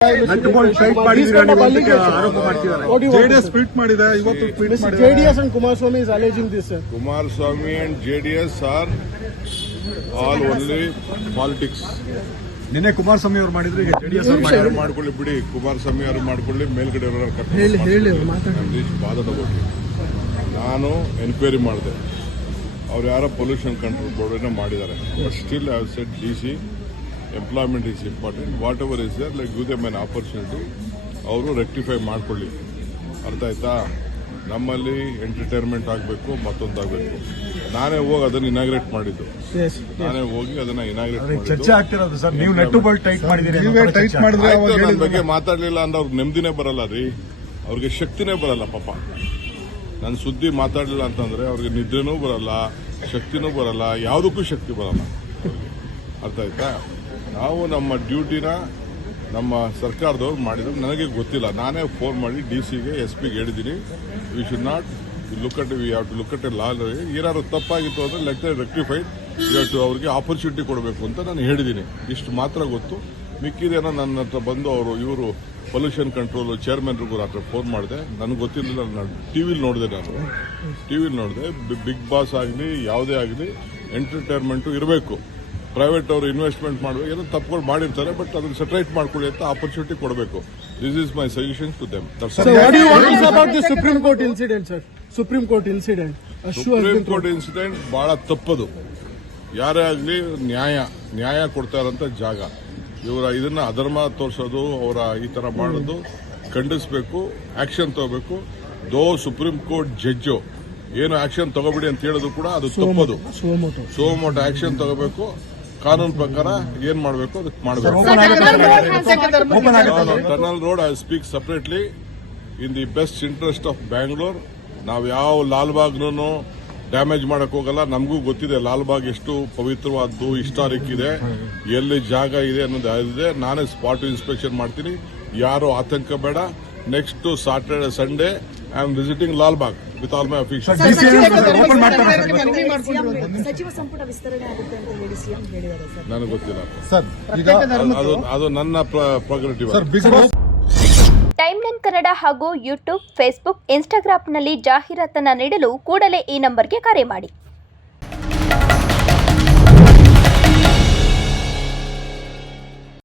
JDS tweet ಮಾಡಿದೆ ಇವತ್ತು tweet ಮಾಡಿದೆ. JDS and Kumaraswamy is alleging this, sir. Kumaraswamy and JDS are all only politics. ನಿನ್ನೆ ಕುಮಾರಸ್ವಾಮಿ ಅವರು ಮಾಡಿದ್ರು, ಈಗ JDS ಅವರು ಮಾಡ್ಕೊಳ್ಳಿ ಬಿಡಿ. ಕುಮಾರಸ್ವಾಮಿ ಅವರು ಮಾಡ್ಕೊಳ್ಳಿ, ಮೇಲ್ಗಡೆ ಬಾಧಡಬಹುದು. ನಾನು ಎನ್ಕ್ವೈರಿ ಮಾಡಿದೆ, ಅವ್ರು ಯಾರೋ ಪೊಲ್ಯೂಷನ್ ಕಂಟ್ರೋಲ್ ಬೋರ್ಡ್ ಮಾಡಿದ್ದಾರೆ. But still I have said DC employment is important. Whatever is there, like give them an opportunity. ಅವರು ರೆಕ್ಟಿಫೈ ಮಾಡ್ಕೊಳ್ಳಿ. ಅರ್ಥ ಆಯ್ತಾ? ನಮ್ಮಲ್ಲಿ ಎಂಟರ್ಟೈನ್ಮೆಂಟ್ ಆಗಬೇಕು, ಮತ್ತೊಂದಾಗಬೇಕು. ನಾನೇ ಹೋಗಿ ಅದನ್ನ ಇನಾಗ್ರೇಟ್ ಮಾಡಿದ್ದು. ನಾನೇ ಹೋಗಿ ಅದನ್ನ ಇನಾಗ್ರೇಟ್ ಚರ್ಚೆ ಆಗ್ತಿರೋದು ಸರ್. ನೀವು ನೆಟ್ ಬಾಲ್ ಟೈಟ್ ಮಾಡಿದ್ದೀರಿ. ನನ್ನ ಬಗ್ಗೆ ಮಾತಾಡಲಿಲ್ಲ ಅಂದ್ರೆ ಅವ್ರಿಗೆ ನೆಮ್ಮದಿನೇ ಬರಲ್ಲ ರೀ, ಅವ್ರಿಗೆ ಶಕ್ತಿನೇ ಬರಲ್ಲ. ಪಾಪ ನನ್ನ ಸುದ್ದಿ ಮಾತಾಡಲಿಲ್ಲ ಅಂತಂದ್ರೆ ಅವ್ರಿಗೆ ನಿದ್ರೆನೂ ಬರಲ್ಲ, ಶಕ್ತಿನೂ ಬರಲ್ಲ, ಯಾವುದಕ್ಕೂ ಶಕ್ತಿ ಬರಲ್ಲ. ಅರ್ಥ ಆಯ್ತಾ? ನಾವು ನಮ್ಮ ಡ್ಯೂಟಿನ ನಮ್ಮ ಸರ್ಕಾರದವ್ರು ಮಾಡಿದ್ರು. ನನಗೆ ಗೊತ್ತಿಲ್ಲ, ನಾನೇ ಫೋನ್ ಮಾಡಿ DCಗೆ SPಗೆ ಹೇಳಿದ್ದೀನಿ, we should not look at a law. ಏನಾದ್ರು ತಪ್ಪಾಗಿತ್ತು ಅಂದ್ರೆ ಲೆಟ್ ರೆಕ್ಟಿಫೈಡ್, ಇವತ್ತು ಅವ್ರಿಗೆ ಆಪರ್ಚುನಿಟಿ ಕೊಡಬೇಕು ಅಂತ ನಾನು ಹೇಳಿದ್ದೀನಿ. ಇಷ್ಟು ಮಾತ್ರ ಗೊತ್ತು. ಮಿಕ್ಕಿದೇನೋ ನನ್ನ ಹತ್ರ ಬಂದು ಇವರು ಪೊಲ್ಯೂಷನ್ ಕಂಟ್ರೋಲ್ ಚೇರ್ಮನ್ರಿಗೂ ಹತ್ರ ಫೋನ್ ಮಾಡಿದೆ. ನನಗೆ ಗೊತ್ತಿರಲಿಲ್ಲ, ನಾನು ಟಿವಿಲಿ ನೋಡಿದೆ. ಬಿಗ್ ಬಾಸ್ ಆಗಲಿ ಯಾವುದೇ ಆಗಲಿ ಎಂಟರ್ಟೈನ್ಮೆಂಟು ಇರಬೇಕು. ಪ್ರೈವೇಟ್ ಅವರು ಇನ್ವೆಸ್ಟ್ಮೆಂಟ್ ಮಾಡಬೇಕು, ಏನೋ ತಪ್ಪುಗಳು ಮಾಡಿರ್ತಾರೆ, ಬಟ್ ಅದನ್ನು ಸೆಟ್ರೈಟ್ ಮಾಡ್ಕೊಳ್ಳಿ ಅಂತ ಆಪರ್ಚುನಿಟಿ ಕೊಡಬೇಕು. This is my suggestion to them. Sir, what do you want to say about the Supreme Court incident, sir? Supreme Court incident. Supreme court incident ಬಹಳ ತಪ್ಪದು. ಯಾರೇ ಆಗಲಿ ನ್ಯಾಯ ಕೊಡ್ತಾ ಇರೋಂಥ ಜಾಗ. ಇವರ ಇದನ್ನ ಅಧರ್ಮ ತೋರಿಸೋದು, ಅವರ ಈ ತರ ಮಾಡೋದು ಖಂಡಿಸಬೇಕು, ಆಕ್ಷನ್ ತಗೋಬೇಕು. ದೋ ಸುಪ್ರೀಂ ಕೋರ್ಟ್ ಜಡ್ಜು ಏನು ಆಕ್ಷನ್ ತಗೋಬಿಡಿ ಅಂತ ಹೇಳೋದು ಕೂಡ ಅದು ತಪ್ಪದು. ಸೋಮೋಟೋ ಆಕ್ಷನ್ ತಗೋಬೇಕು. ಕಾನೂನು ಪ್ರಕಾರ ಏನ್ ಮಾಡಬೇಕು ಅದಕ್ಕೆ ಮಾಡಬೇಕು. Tunnel road I speak separately in the best interest of Bangalore. ನಾವು ಯಾವ ಲಾಲ್ಬಾಗ್ನೂ ಡ್ಯಾಮೇಜ್ ಮಾಡಕ್ ಹೋಗಲ್ಲ. ನಮಗೂ ಗೊತ್ತಿದೆ ಲಾಲ್ಬಾಗ್ ಎಷ್ಟು ಪವಿತ್ರವಾದ್ದು, ಹಿಸ್ಟಾರಿಕ್ ಇದೆ, ಎಲ್ಲಿ ಜಾಗ ಇದೆ ಅನ್ನೋದು ಇದೆ. ನಾನೇ ಸ್ಪಾಟ್ ಇನ್ಸ್ಪೆಕ್ಷನ್ ಮಾಡ್ತೀನಿ, ಯಾರು ಆತಂಕ ಬೇಡ. Next Saturday Sunday I am visiting Lalbagh with all my officials. ಸಚಿವ ಸಂಪುಟ ವಿಸ್ತರಣೆ ಆಗುತ್ತೆ ಅಂತ ಹೇಳಿ ಸಿಎಂ ಹೇಳಿದ್ದಾರೆ ಸರ್. ನನಗೆ ಗೊತ್ತಿಲ್ಲ ಸರ್. ಅದು ನನ್ನ ಪ್ರೆರಗೇಟಿವ್. ಟೈಮ್ಲೈನ್ ಕನ್ನಡ ಹಾಗೂ ಯೂಟ್ಯೂಬ್, ಫೇಸ್ಬುಕ್, ಇನ್ಸ್ಟಾಗ್ರಾಂನಲ್ಲಿ ಜಾಹೀರಾತನ್ನ ನೀಡಲು ಕೂಡಲೇ ಈ ನಂಬರ್ಗೆ ಕರೆ ಮಾಡಿ.